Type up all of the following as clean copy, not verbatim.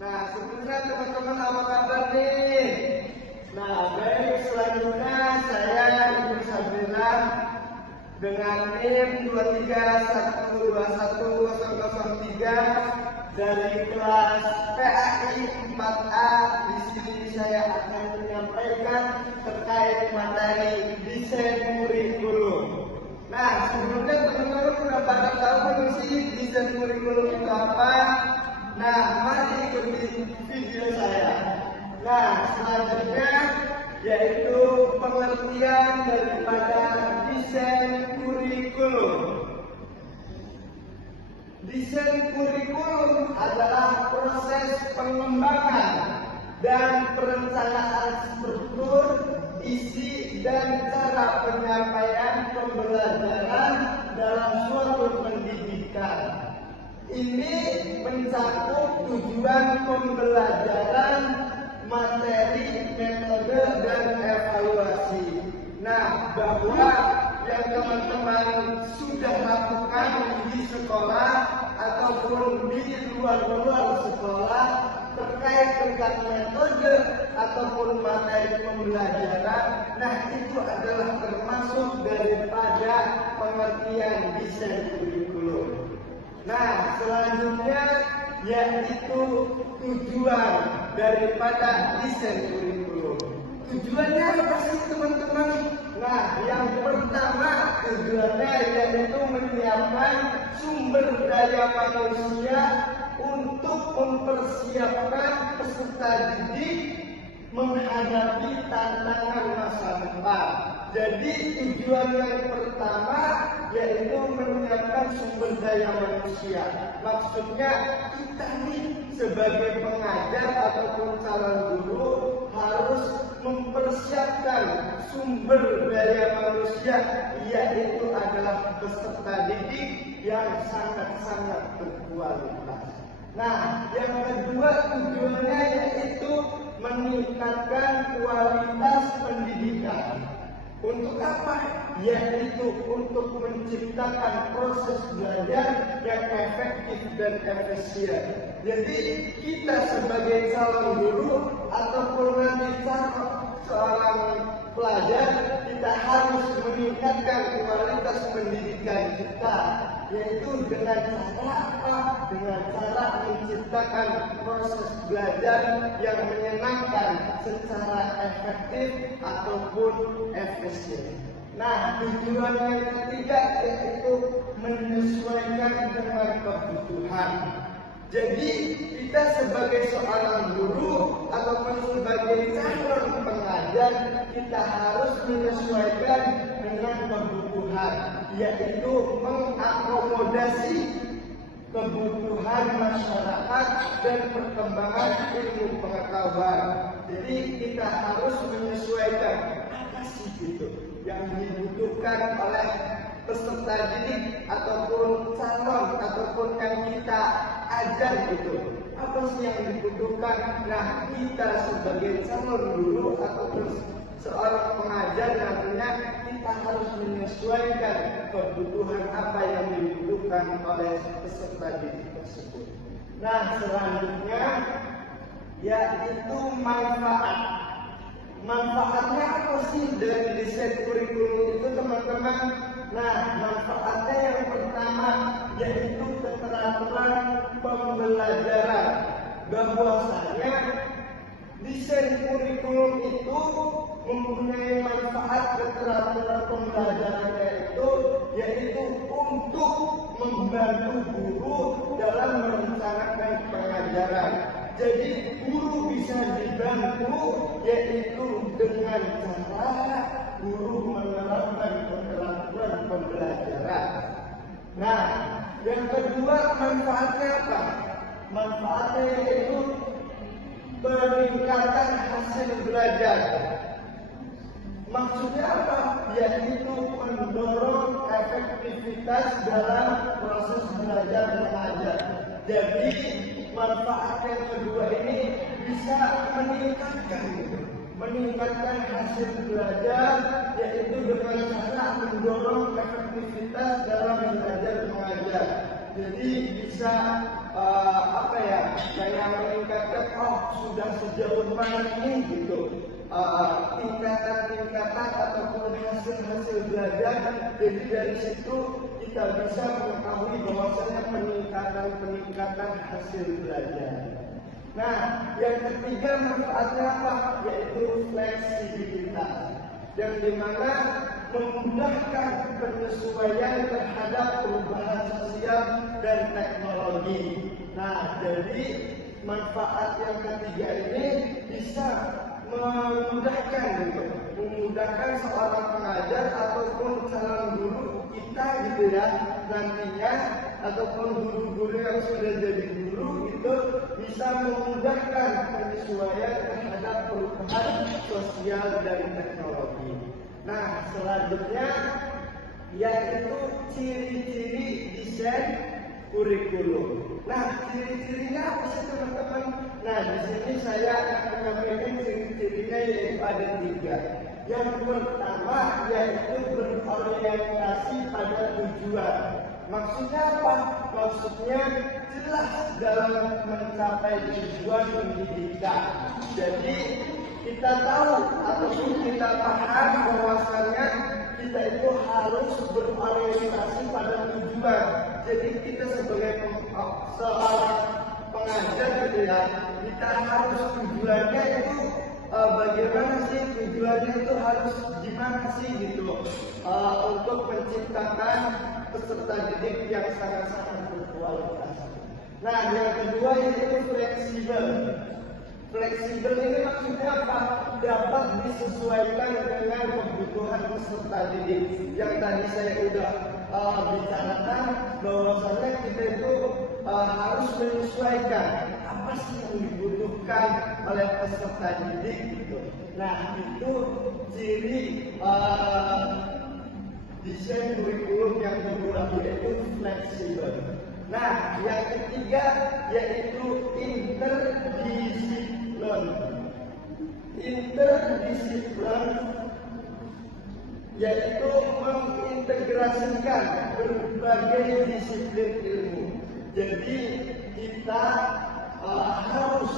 Nah, sebelumnya teman-teman apa kabar nih? Nah, baik, selanjutnya saya Ibu Sabrina dengan NIM 23121003 dari kelas PAI 4A. Di sini saya akan menyampaikan terkait materi desain kurikulum. Nah, sebelumnya teman-teman sudah pada tahu belum sih desain kurikulum itu apa? Nah, mari ikuti video saya. Nah, selanjutnya yaitu pengertian daripada desain kurikulum. Desain kurikulum adalah proses pengembangan dan perencanaan struktur, isi, dan cara penyampaian pembelajaran dalam suatu pendidikan. Ini mencakup tujuan pembelajaran, materi, metode, dan evaluasi. Nah, bahwa yang teman-teman sudah lakukan di sekolah ataupun di luar sekolah terkait dengan metode ataupun materi pembelajaran, nah itu adalah termasuk daripada pengertian desain kurikulum. Nah, selanjutnya yaitu tujuan daripada desain kurikulum. Tujuannya apa sih teman-teman? Nah, yang pertama tujuannya yaitu menyiapkan sumber daya manusia untuk mempersiapkan peserta didik menghadapi tantangan masa depan. Jadi tujuan yang pertama yaitu menyiapkan sumber daya manusia. Maksudnya kita nih sebagai pengajar ataupun calon guru harus mempersiapkan sumber daya manusia, yaitu adalah peserta didik yang sangat-sangat berkualitas. Nah, yang kedua tujuannya yaitu meningkatkan kualitas pendidikan. Untuk apa? Yaitu untuk menciptakan proses belajar yang efektif dan efisien. Jadi kita sebagai calon guru ataupun nanti seorang pelajar, kita harus meningkatkan kualitas pendidikan kita, yaitu dengan cara apa? Dengan cara menciptakan proses belajar yang menyenangkan secara efektif ataupun efisien. Nah, tujuan yang ketiga yaitu menyesuaikan dengan kebutuhan. Jadi kita sebagai seorang guru ataupun sebagai calon pengajar, kita harus menyesuaikan dengan kebutuhan, yaitu mengakomodasi kebutuhan masyarakat dan perkembangan ilmu pengetahuan. Jadi kita harus menyesuaikan apa sih itu yang dibutuhkan oleh peserta didik ataupun calon ataupun yang kita ajar itu. Apa sih yang dibutuhkan? Nah, kita sebagai calon guru ataupun seorang pengajar nantinya kita harus menyesuaikan kebutuhan apa yang dibutuhkan oleh peserta didik tersebut. Nah, selanjutnya yaitu manfaat. Manfaatnya apa sih dari desain kurikulum itu teman-teman? Nah, manfaatnya yang pertama yaitu keterampilan pembelajaran. Bahwasanya desain kurikulum itu mempunyai manfaat keterampilan pembelajarannya itu yaitu untuk membantu guru dalam merencanakan pengajaran. Jadi guru bisa dibantu yaitu dengan cara guru menerapkan keterampilan pembelajaran. Nah, yang kedua manfaatnya apa? Manfaatnya yaitu peningkatan hasil belajar. Maksudnya apa? Yaitu mendorong efektivitas dalam proses belajar mengajar. Jadi manfaat yang kedua ini bisa meningkatkan hasil belajar, yaitu dengan cara mendorong efektivitas dalam belajar mengajar. Jadi bisa apa ya, kayak meningkatkan sudah sejauh mana ini gitu, tingkatan-tingkatan ataupun hasil-hasil belajar. Jadi dari situ kita bisa mengetahui bahwasanya peningkatan hasil belajar. Nah, yang ketiga manfaatnya apa? Yaitu fleksibilitas, yang dimana memudahkan penyesuaian terhadap perubahan sosial dan teknologi. Nah, jadi manfaat yang ketiga ini bisa memudahkan seorang pengajar ataupun calon guru kita gitu ya nantinya, ataupun guru-guru yang sudah jadi guru itu bisa memudahkan penyesuaian terhadap perubahan sosial dan teknologi. Nah, selanjutnya yaitu ciri-ciri desain kurikulum. Nah, ciri-cirinya apa sih teman-teman? Nah, di sini saya akan menyampaikan ciri-cirinya, yaitu ada 3. Yang pertama yaitu berorientasi pada tujuan. Maksudnya apa? Maksudnya jelas dalam mencapai tujuan pendidikan. Jadi kita tahu ataupun kita paham bahwasannya kita itu harus berorientasi pada tujuan. Jadi kita sebagai seorang pengajar gitu ya, kita harus tujuannya itu bagaimana sih, tujuannya itu harus gimana sih gitu, untuk menciptakan peserta didik yang sangat-sangat berkualitas. Nah, yang kedua yaitu fleksibel. Fleksibel ini maksudnya apa? Dapat disesuaikan dengan kebutuhan peserta didik. Yang tadi saya udah bicarakan bahwasanya kita itu harus menyesuaikan apa sih yang dibutuhkan oleh peserta didik gitu. Nah, itu ciri desain kurikulum yang kedua, yaitu fleksibel. Nah, yang ketiga yaitu interdisiplin. Interdisiplin yaitu mengintegrasikan berbagai disiplin ilmu. Jadi kita harus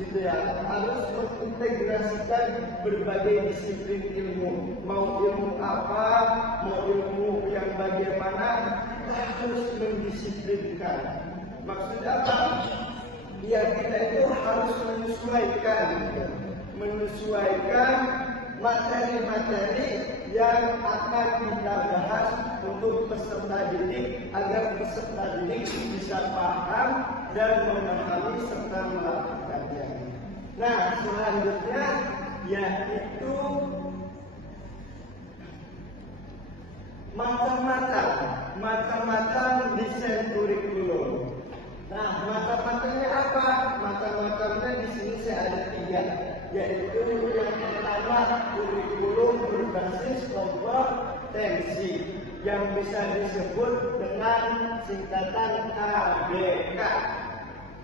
gitu ya, harus mengintegrasikan berbagai disiplin ilmu. Mau ilmu apa, mau ilmu yang bagaimana, kita harus mendisiplinkan. Maksudnya apa? Ya, kita itu harus menyesuaikan materi-materi yang akan kita bahas untuk peserta didik, agar peserta didik bisa paham dan memahami serta melakukannya. Nah, selanjutnya yaitu macam-macam desain kurikulum. Nah, macam-macamnya apa? Macam-macamnya di sini saya ada 3, yaitu yang pertama kurikulum berbasis kompetensi yang bisa disebut dengan singkatan KBK.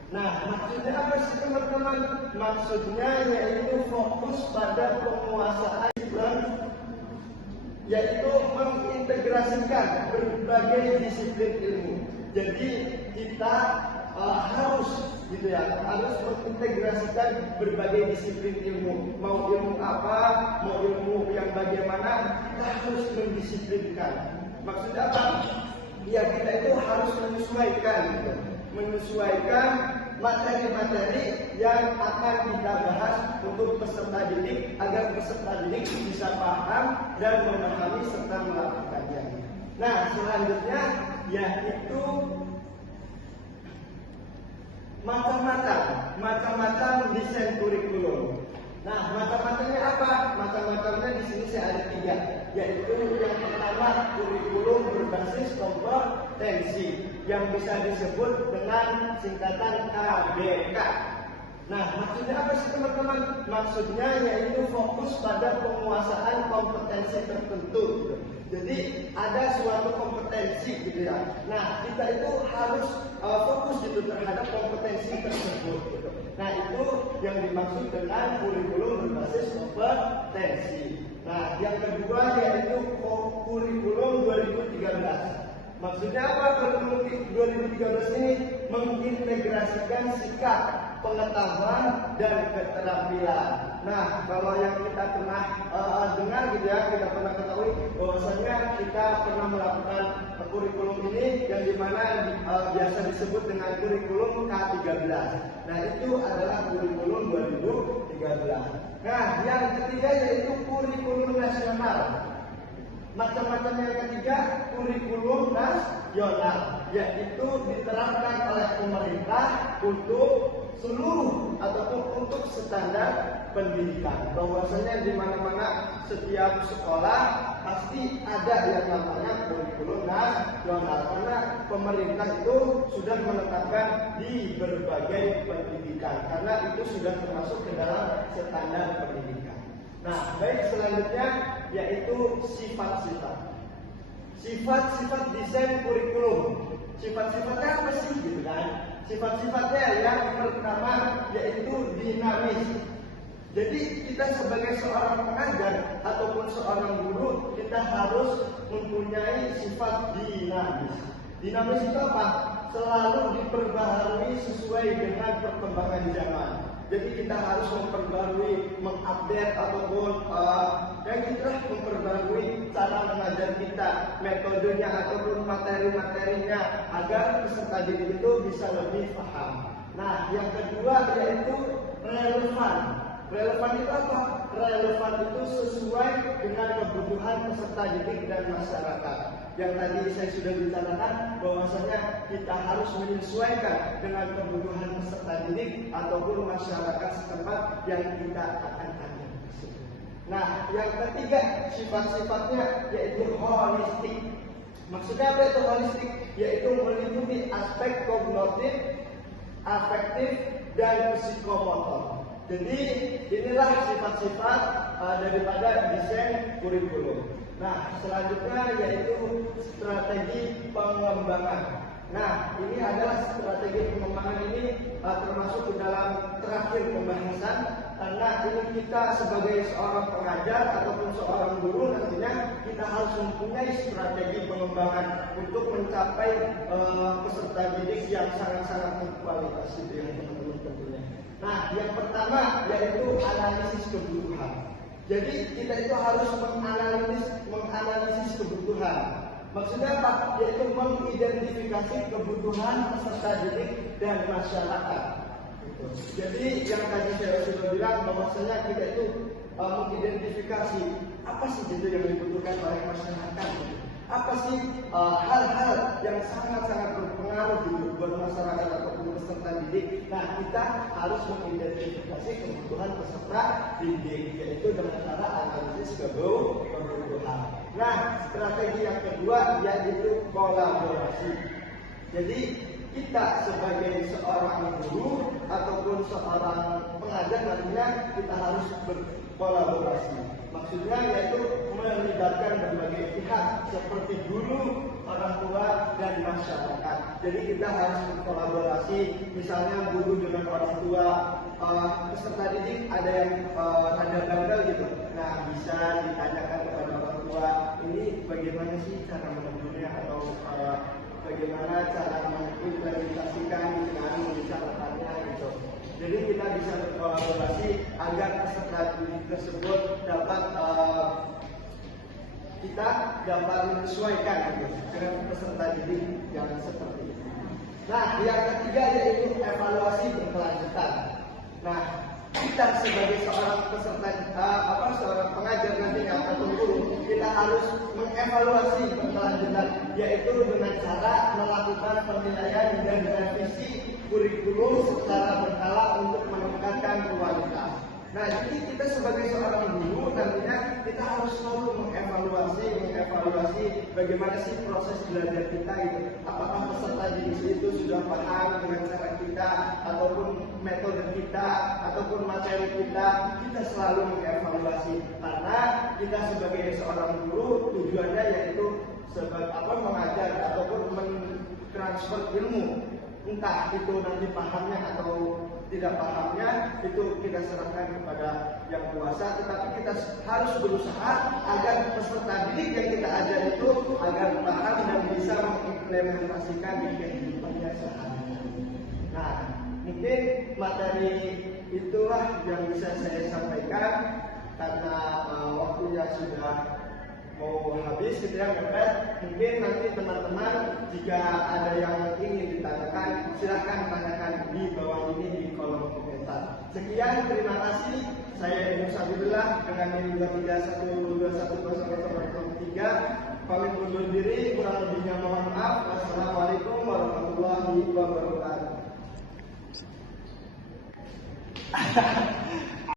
Nah, maksudnya apa sih teman-teman? Maksudnya yaitu fokus pada penguasaan yaitu mengintegrasikan berbagai disiplin ilmu. Jadi kita harus gitu ya, harus mengintegrasikan berbagai disiplin ilmu. Mau ilmu apa, mau ilmu yang bagaimana, kita harus mendisiplinkan. Maksudnya apa? Ya, kita itu harus menyesuaikan materi-materi yang akan kita bahas untuk peserta didik, agar peserta didik bisa paham dan memahami serta melakukannya. Nah, selanjutnya yaitu macam-macam desain kurikulum. Nah, macam-macamnya apa? Macam-macamnya di sini saya ada 3, yaitu yang pertama kurikulum berbasis kompetensi yang bisa disebut dengan singkatan KBK. Nah, maksudnya apa sih teman-teman? Maksudnya yaitu fokus pada penguasaan kompetensi tertentu. Jadi ada suatu kompetensi gitu ya. Nah, kita itu harus fokus gitu terhadap kompetensi tersebut gitu. Nah, itu yang dimaksud dengan kurikulum berbasis kompetensi. Nah, yang kedua yaitu kurikulum 2013. Maksudnya apa? Kurikulum 2013 ini mengintegrasikan sikap, pengetahuan, dan keterampilan. Nah, kalau yang kita pernah dengar gitu ya, kita pernah ketahui bahwasanya kita pernah melakukan kurikulum ini yang dimana biasa disebut dengan kurikulum K13. Nah, itu adalah kurikulum 2013. Nah, yang ketiga yaitu kurikulum nasional. Macam-macam yang ketiga kurikulum nasional, yaitu diterapkan oleh pemerintah untuk seluruh ataupun untuk standar pendidikan. Bahwasanya di mana-mana setiap sekolah pasti ada yang namanya kurikulum nasional, karena pemerintah itu sudah menetapkan di berbagai pendidikan, karena itu sudah termasuk ke dalam standar pendidikan. Nah, baik, selanjutnya yaitu sifat-sifat. Sifat-sifat desain kurikulum. Sifat-sifatnya apa sih gitu kan? Sifat-sifatnya yang pertama yaitu dinamis. Jadi kita sebagai seorang pengajar ataupun seorang guru, kita harus mempunyai sifat dinamis. Dinamis itu apa? Selalu diperbaharui sesuai dengan perkembangan zaman. Jadi kita harus memperbarui, mengupdate ataupun yang kita memperbarui cara mengajar kita, metodenya ataupun materi-materinya agar peserta didik itu bisa lebih paham. Nah, yang kedua yaitu relevan. Relevan itu apa? Relevan itu sesuai dengan kebutuhan peserta didik dan masyarakat. Yang tadi saya sudah bicarakan bahwasanya kita harus menyesuaikan dengan kebutuhan peserta didik ataupun masyarakat setempat yang kita akan ajar. Nah, yang ketiga sifat-sifatnya yaitu holistik. Maksudnya apa itu holistik? Yaitu meliputi aspek kognitif, afektif, dan psikomotor. Jadi inilah sifat-sifat daripada desain kurikulum. Nah, selanjutnya yaitu strategi pengembangan. Nah, ini adalah strategi pengembangan ini termasuk di dalam terakhir pembahasan, karena ini kita sebagai seorang pengajar ataupun seorang guru nantinya kita harus mempunyai strategi pengembangan untuk mencapai peserta didik yang sangat-sangat berkualitas itu ya teman-teman tentunya. Nah, yang pertama yaitu analisis kebutuhan. Jadi kita itu harus menganalisis kebutuhan. Maksudnya apa? Yaitu mengidentifikasi kebutuhan peserta didik dan masyarakat. Jadi yang tadi saya sudah bilang bahwasanya kita itu mengidentifikasi apa sih itu yang dibutuhkan oleh masyarakat. Apa sih hal-hal yang sangat-sangat berpengaruh gitu buat masyarakat ataupun peserta didik. Nah, kita harus mengidentifikasi kebutuhan peserta didik, yaitu dengan cara analisis kebutuhan. Nah, strategi yang kedua yaitu kolaborasi. Jadi kita sebagai seorang guru ataupun seorang pengajar nantinya kita harus berkolaborasi. Maksudnya yaitu melibatkan berbagai pihak seperti guru, orang tua, dan masyarakat. Jadi kita harus berkolaborasi, misalnya guru dengan orang tua, peserta didik ada yang ada bandel gitu. Nah, bisa ditanyakan kepada orang tua, ini bagaimana sih cara menegurnya atau bagaimana cara mengimplementasikan dengan membicarakannya gitu. Jadi kita bisa berkolaborasi agar peserta didik tersebut dapat kita dapat menyesuaikan gitu, dengan peserta didik yang seperti itu. Nah, yang ketiga yaitu evaluasi berkelanjutan. Nah, kita sebagai seorang peserta seorang pengajar nantinya atau guru, kita harus mengevaluasi berkelanjutan, yaitu dengan cara melakukan penilaian dan revisi kurikulum secara berkala untuk meningkatkan kualitas. Nah, jadi kita sebagai seorang guru nantinya kita harus selalu mengevaluasi bagaimana sih proses belajar kita itu. Apakah peserta didik itu sudah paham dengan cara kita ataupun metode kita ataupun materi kita selalu mengevaluasi, karena kita sebagai seorang guru tujuannya yaitu sebagai mengajar ataupun mentransfer ilmu, entah itu nanti pahamnya atau tidak pahamnya itu kita serahkan kepada yang kuasa, tetapi kita harus berusaha agar peserta didik yang kita ajar itu agar paham dan bisa diimplementasikan di kehidupannya sehari-hari. Nah, mungkin materi itulah yang bisa saya sampaikan karena waktunya sudah mau habis gitu ya, mepet. Mungkin nanti teman-teman jika ada yang ingin ditanyakan, silahkan tanyakan di bawah ini di kolom komentar. Sekian, terima kasih. Saya Ibnu Sabidullah dengan NIM 231210003. Pamit undur diri, kurang lebihnya mohon maaf. Wassalamualaikum warahmatullahi wabarakatuh.